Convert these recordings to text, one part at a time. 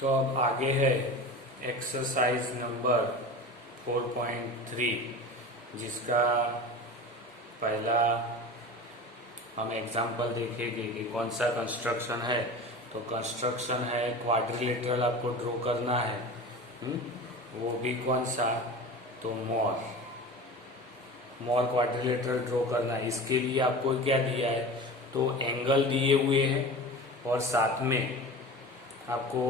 तो अब आगे है एक्सरसाइज नंबर 4.3, जिसका पहला हम एग्जाम्पल देखेंगे कि कौन सा कंस्ट्रक्शन है। तो कंस्ट्रक्शन है क्वाड्रिलेटरल, आपको ड्रॉ करना है। वो भी कौन सा, तो मॉल क्वाड्रिलेटरल ड्रॉ करना है। इसके लिए आपको क्या दिया है, तो एंगल दिए हुए हैं और साथ में आपको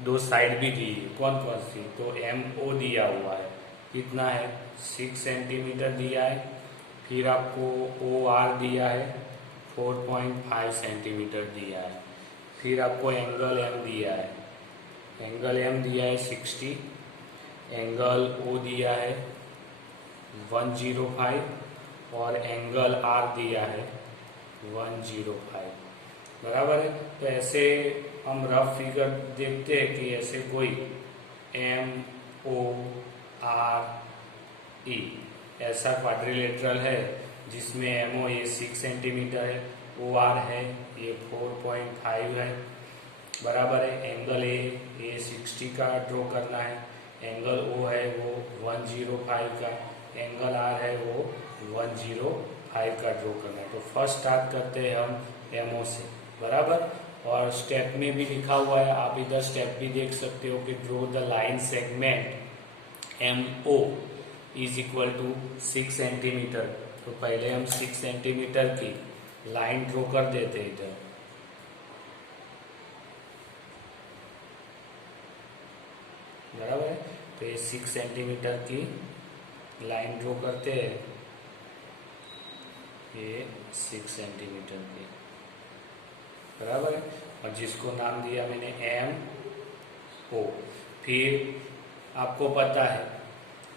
दो साइड भी दी है। कौन कौन सी, तो MO दिया हुआ है, कितना है 6 सेंटीमीटर दिया है। फिर आपको OR दिया है 4.5 सेंटीमीटर दिया है। फिर आपको एंगल M दिया है, एंगल M दिया है 60, एंगल O दिया है 105 और एंगल R दिया है 105। बराबर है। तो ऐसे हम रफ फिगर देखते हैं कि ऐसे कोई MORE ऐसा क्वाड्रिलेटरल है जिसमें MO ये 6 सेंटीमीटर है, OR है ये 4.5 है। बराबर है। एंगल ए 60 का ड्रॉ करना है, एंगल O है वो 105 का, एंगल R है वो 105 का ड्रॉ करना है। तो फर्स्ट स्टार्ट करते हैं हम MO से। बराबर। और स्टेप में भी लिखा हुआ है, आप इधर स्टेप भी देख सकते हो कि draw the line segment MO is equal to 6 centimetre. तो पहले हम 6 सेंटीमीटर की लाइन ड्रॉ कर देते हैं इधर। बराबर है। तो ये 6 सेंटीमीटर की लाइन ड्रॉ करते हैं, ये 6 सेंटीमीटर की। बराबर है। और जिसको नाम दिया मैंने MO। फिर आपको पता है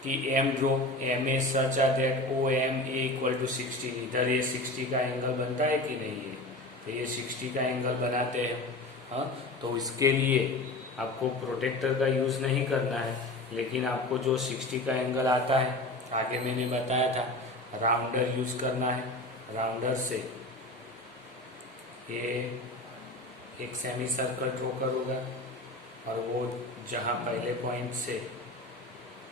कि M draw, MA such that OMA equal to 60। इधर ये 60 का एंगल बनता है कि नहीं है, तो ये 60 का एंगल बनाते हैं। हाँ, तो इसके लिए आपको प्रोटेक्टर का यूज नहीं करना है, लेकिन आपको जो 60 का एंगल आता है, आगे मैंने बताया था, राउंडर यूज करना है। राउंडर से ये एक सेमी सर्कल ड्रॉ करूँगा और वो जहाँ पहले पॉइंट से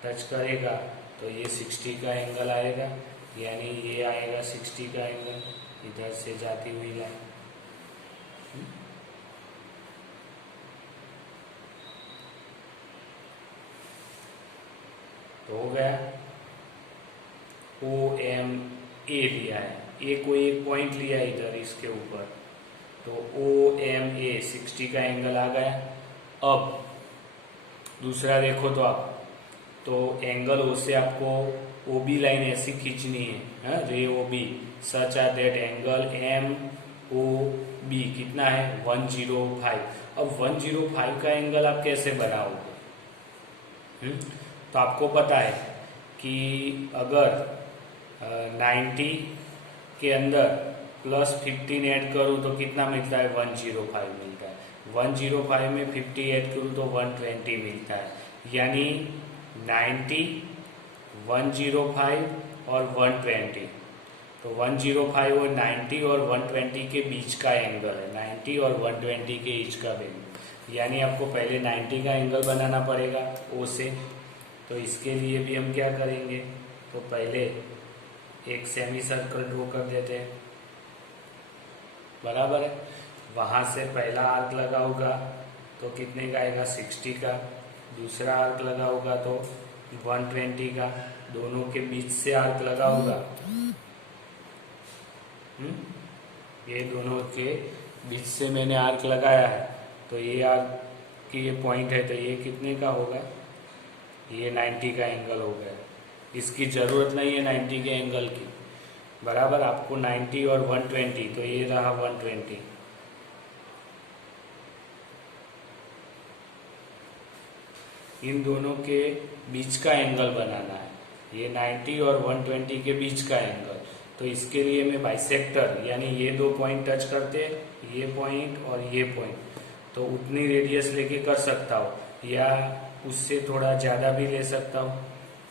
टच करेगा तो ये 60 का एंगल आएगा, यानी ये आएगा 60 का एंगल इधर से जाती हुई लाइन। तो हो गया। OMA लिया है, ए को एक पॉइंट लिया इधर इसके ऊपर, तो OMA 60 का एंगल आ गया। अब दूसरा देखो तो आप, तो एंगल O से आपको OB लाइन ऐसी खींचनी है, रे OB such that angle MOB कितना है 105। अब 105 का एंगल आप कैसे बनाओगे? तो आपको पता है कि अगर 90 के अंदर प्लस 15 ऐड करूँ तो कितना मिलता है, 105 मिलता है। 105 में 50 ऐड करूँ तो 120 मिलता है। यानी 90, 105 और 120। तो 105 और 90 और 120 के बीच का एंगल है, 90 और 120 के बीच का एंगल। यानी आपको पहले 90 का एंगल बनाना पड़ेगा O से। तो इसके लिए भी हम क्या करेंगे, तो पहले एक सेमी सर्कल ड्रॉ कर देते हैं। बराबर है। वहाँ से पहला आर्क लगाऊंगा तो कितने का आएगा, 60 का। दूसरा आर्क लगाऊंगा तो 120 का। दोनों के बीच से आर्क लगाऊंगा, ये दोनों के बीच से मैंने आर्क लगाया है, तो ये आर्क की ये पॉइंट है, तो ये कितने का होगा, ये 90 का एंगल हो गया। इसकी ज़रूरत नहीं है 90 के एंगल की। बराबर। आपको 90 और 120, तो ये रहा 120। इन दोनों के बीच का एंगल बनाना है, ये 90 और 120 के बीच का एंगल। तो इसके लिए मैं बाइसेक्टर, यानी ये दो पॉइंट टच करते हैं, ये पॉइंट और ये पॉइंट, तो उतनी रेडियस लेके कर सकता हूँ, या उससे थोड़ा ज़्यादा भी ले सकता हूँ।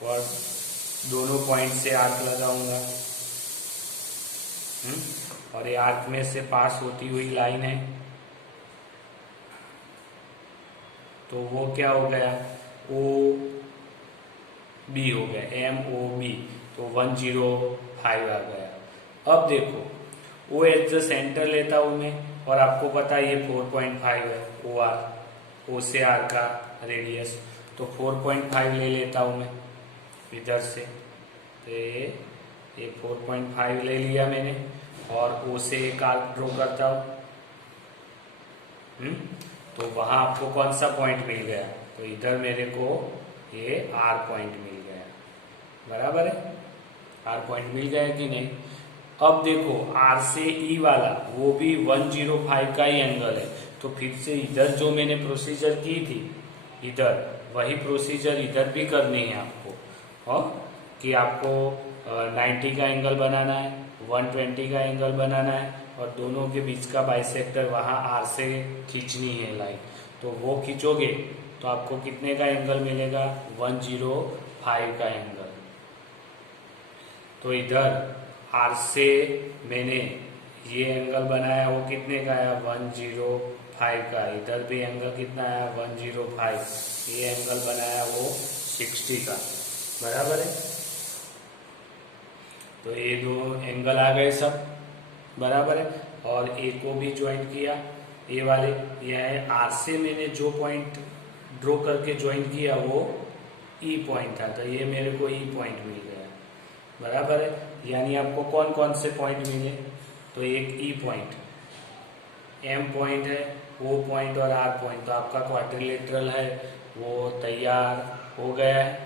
और दोनों पॉइंट से आर्क लगाऊंगा, और ये आर्क में से पास होती हुई लाइन है, तो वो क्या हो गया, ओ बी हो गया, MOB, तो 105 आ गया। अब देखो ओ एज द सेंटर लेता हूं मैं, और आपको पता है ये 4.5 है, ओ से आर का रेडियस, तो 4.5 ले लेता हूं मैं इधर से, तो ये 4.5 ले लिया मैंने, और ओ से एक आर्क ड्रॉ करता हूं। तो वहां आपको कौन सा पॉइंट मिल गया, तो इधर मेरे को ये आर पॉइंट मिल गया, बराबर है, आर पॉइंट मिल गया कि नहीं। अब देखो आर से ई वाला वो भी 105 का ही एंगल है, तो फिर से इधर जो मैंने प्रोसीजर की थी इधर, वही प्रोसीजर इधर भी करनी है आपको, और कि आपको 90 का एंगल बनाना है, 120 का एंगल बनाना है, और दोनों के बीच का बाइसेक्टर वहां आर से खींचनी है लाइन, तो वो खींचोगे तो आपको कितने का एंगल मिलेगा, 105 का एंगल। तो इधर आर से मैंने ये एंगल बनाया, वो कितने का है, 105 का, इधर भी एंगल कितना है, 105, ये एंगल बनाया वो 60 का, बराबर है। तो ये दो एंगल आ गए सब, बराबर है, और ए को भी ज्वाइन किया, ए वाले ये है, आर से मैंने जो पॉइंट ड्रॉ करके ज्वाइन किया वो ई पॉइंट था, तो ये मेरे को ई पॉइंट मिल गया, बराबर है। यानी आपको कौन कौन से पॉइंट मिले, तो एक ई पॉइंट, एम पॉइंट है, ओ पॉइंट और आर पॉइंट, तो आपका क्वाड्रिलेटरल है वो तैयार हो गया है।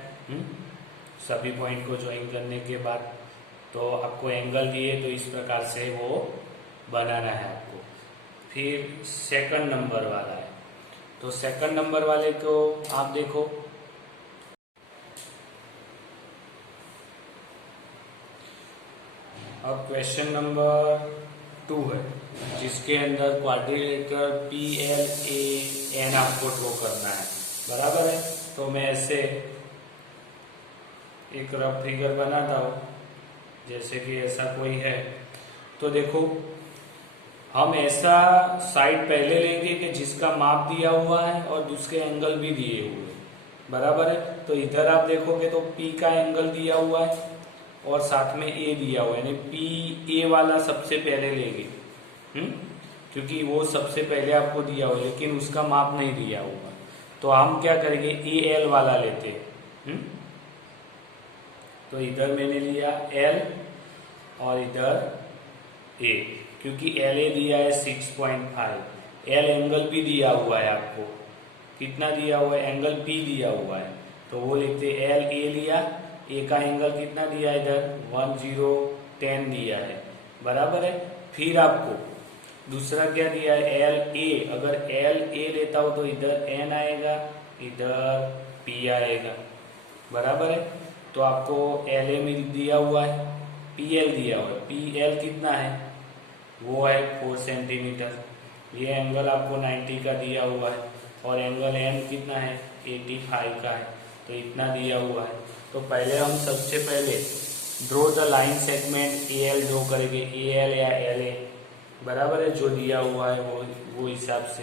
सभी पॉइंट को ज्वाइन करने के बाद तो आपको एंगल दिए, तो इस प्रकार से वो बनाना है आपको। फिर सेकंड नंबर वाला है, तो सेकंड नंबर वाले को आप देखो, अब क्वेश्चन नंबर 2 है, जिसके अंदर क्वाड्रिलेटरल PLAN आपको ड्रॉ करना है, बराबर है। तो मैं ऐसे एक रफ फिगर बनाता हूँ, जैसे कि ऐसा कोई है, तो देखो हम ऐसा साइड पहले लेंगे कि जिसका माप दिया हुआ है और दूसरे एंगल भी दिए हुए हैं, बराबर है। तो इधर आप देखोगे तो P का एंगल दिया हुआ है और साथ में A दिया हुआ है, यानी PA वाला सबसे पहले लेंगे, क्योंकि वो सबसे पहले आपको दिया हुआ है, लेकिन उसका माप नहीं दिया हुआ, तो हम क्या करेंगे, AL वाला लेते हैं। तो इधर मैंने लिया L और इधर A, क्योंकि LA दिया है 6.5, L एंगल भी दिया हुआ है आपको, कितना दिया हुआ है, एंगल P दिया हुआ है, तो वो लिखते LA लिया, A का एंगल कितना दिया है इधर, 1010 दिया है, बराबर है। फिर आपको दूसरा क्या दिया है, LA, अगर LA लेता हो तो इधर N आएगा, इधर P आएगा, बराबर है। तो आपको LA में दिया हुआ है, PL दिया हुआ है, PL कितना है, वो है 4 सेंटीमीटर, ये एंगल आपको 90 का दिया हुआ है, और एंगल N कितना है, 85 का है, तो इतना दिया हुआ है। तो पहले हम सबसे पहले draw the line segment AL draw करेंगे, AL या LA, बराबर है, जो दिया हुआ है वो हिसाब से।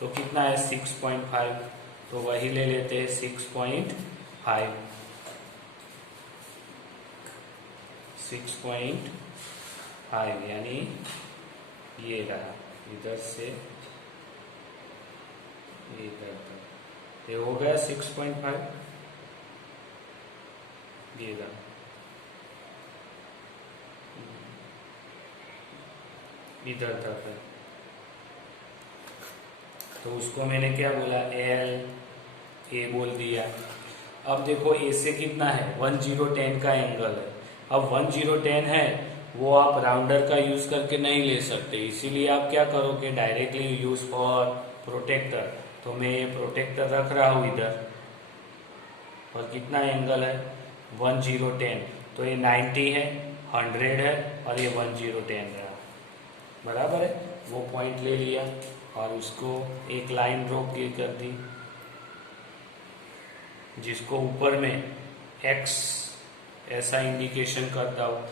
तो कितना है, 6.5, तो वही ले लेते हैं 6.5, 6.5, यानी ये रहा, इधर से इधर तक, ये हो गया 6.5, ये रहा, इधर तक है। तो उसको मैंने क्या बोला, LA बोल दिया। अब देखो A से कितना है, 1010 का एंगल है। अब 1010 है, वो आप राउंडर का यूज करके नहीं ले सकते, इसीलिए आप क्या करोगे, डायरेक्टली यूज फॉर प्रोटेक्टर। तो मैं ये प्रोटेक्टर रख रहा हूँ इधर, और कितना एंगल है, 1010, तो ये 90 है, 100 है, और ये 1010 रहा, बराबर है। वो पॉइंट ले लिया और उसको एक लाइन ड्रॉ कर दी, जिसको ऊपर में X ऐसा इंडिकेशन करता हूँ।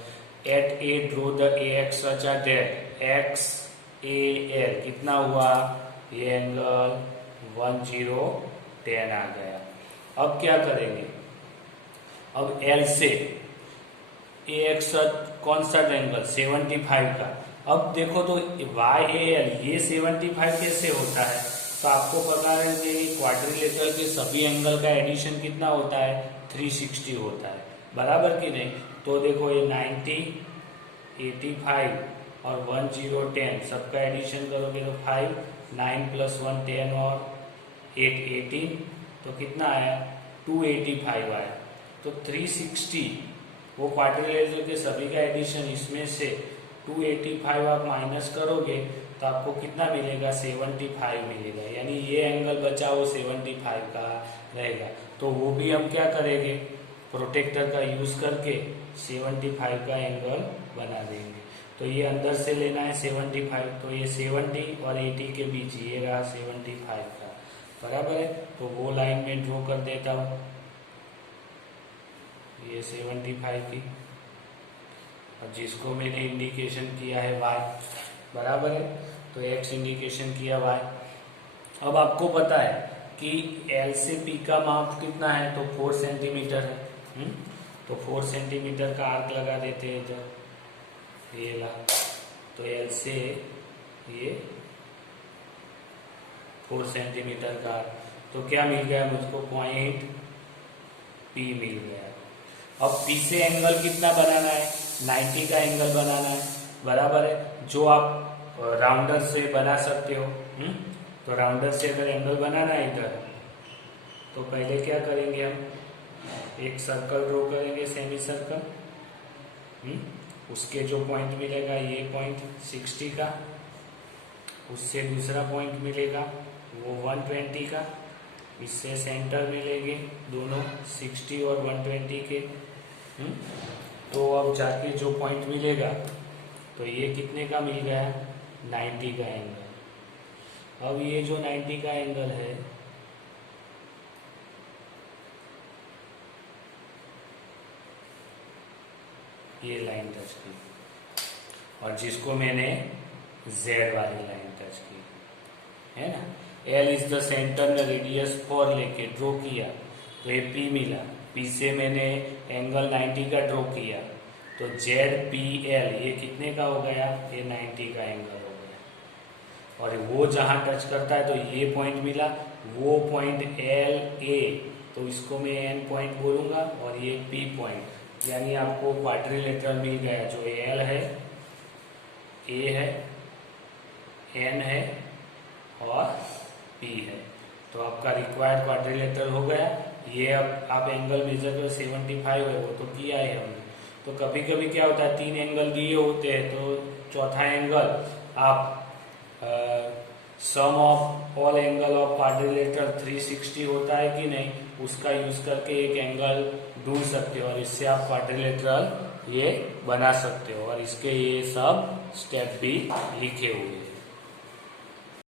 At A draw the AX such that XAL कितना हुआ, ये एंगल 105 10 आ गया। अब क्या करेंगे, अब L से AX कौन सा ट्रायंगल 75 का। अब देखो तो YAL ये 75 कैसे होता है, तो आपको पता है कि क्वाड्रिलेटरल के सभी एंगल का एडिशन कितना होता है 360 होता है, बराबर कि नहीं। तो देखो ये 90, 85 और 1010 सबका एडिशन करोगे तो 5, 9 + 1 10 और 8 18, तो कितना आया 285 आया। तो 360 वो क्वाड्रिलेटरल के सभी का एडिशन, इसमें से 285 आप माइनस करोगे तो आपको कितना मिलेगा 75 मिलेगा, यानी ये एंगल बचा वो 75 का रहेगा। तो वो भी हम क्या करेंगे, प्रोटेक्टर का यूज करके 75 का एंगल बना देंगे। तो ये अंदर से लेना है 75, तो ये 70 और 80 के बीच ये रहा 75 का, बराबर है। तो वो लाइन में ड्रॉ कर देता हूँ, ये 75 की, और जिसको मैंने इंडिकेशन किया है y, बराबर है। तो x इंडिकेशन किया y। अब आपको पता है कि L से P का माप कितना है, तो 4 सेंटीमीटर है। तो 4 सेंटीमीटर का आर्क लगा देते हैं इधर, ये लगा। तो L से ये 4 सेंटीमीटर का आर्क, तो क्या मिल गया मुझको, पॉइंट P मिल गया। अब P से एंगल कितना बनाना है, 90 का एंगल बनाना है, बराबर है, जो आप राउंडर से बना सकते हो। तो राउंडर से अगर एंगल बनाना है इधर, तो पहले क्या करेंगे, हम एक सर्कल ड्रॉ करेंगे, सेमी सर्कल। उसके जो पॉइंट मिलेगा ये पॉइंट 60 का, उससे दूसरा पॉइंट मिलेगा वो 120 का, इससे सेंटर मिलेंगे दोनों 60 और 120 के। तो अब जाके जो पॉइंट मिलेगा, तो ये कितने का मिल गया 90 का एंगल। अब ये जो 90 का एंगल है, ये लाइन टच की, और जिसको मैंने Z वाली लाइन टच की, है ना। L इज द सेंटर में रेडियस 4 लेके ड्रॉ किया, तो ये P मिला। P से मैंने एंगल 90 का ड्रॉ किया, तो ZPL ये कितने का हो गया, ये 90 का एंगल हो गया। और वो जहाँ टच करता है, तो ये पॉइंट मिला, वो पॉइंट LA, तो इसको मैं N पॉइंट बोलूँगा, और ये P पॉइंट, यानी आपको क्वाड्रिलेटरल मिल गया, जो L है, A है, N है और P है। तो आपका रिक्वायर्ड क्वाड्रिलेटरल हो गया। ये अब आप एंगल मेजर कर 75 है, वो तो किया है हमने। तो कभी कभी क्या होता है, 3 एंगल दिए होते हैं, तो चौथा एंगल आप sum of all angle of quadrilateral 360 होता है कि नहीं, उसका यूज करके एक एंगल ढूंढ सकते हो, और इससे आप क्वाड्रिलेटरल ये बना सकते हो। और इसके ये सब स्टेप भी लिखे हुए हैं।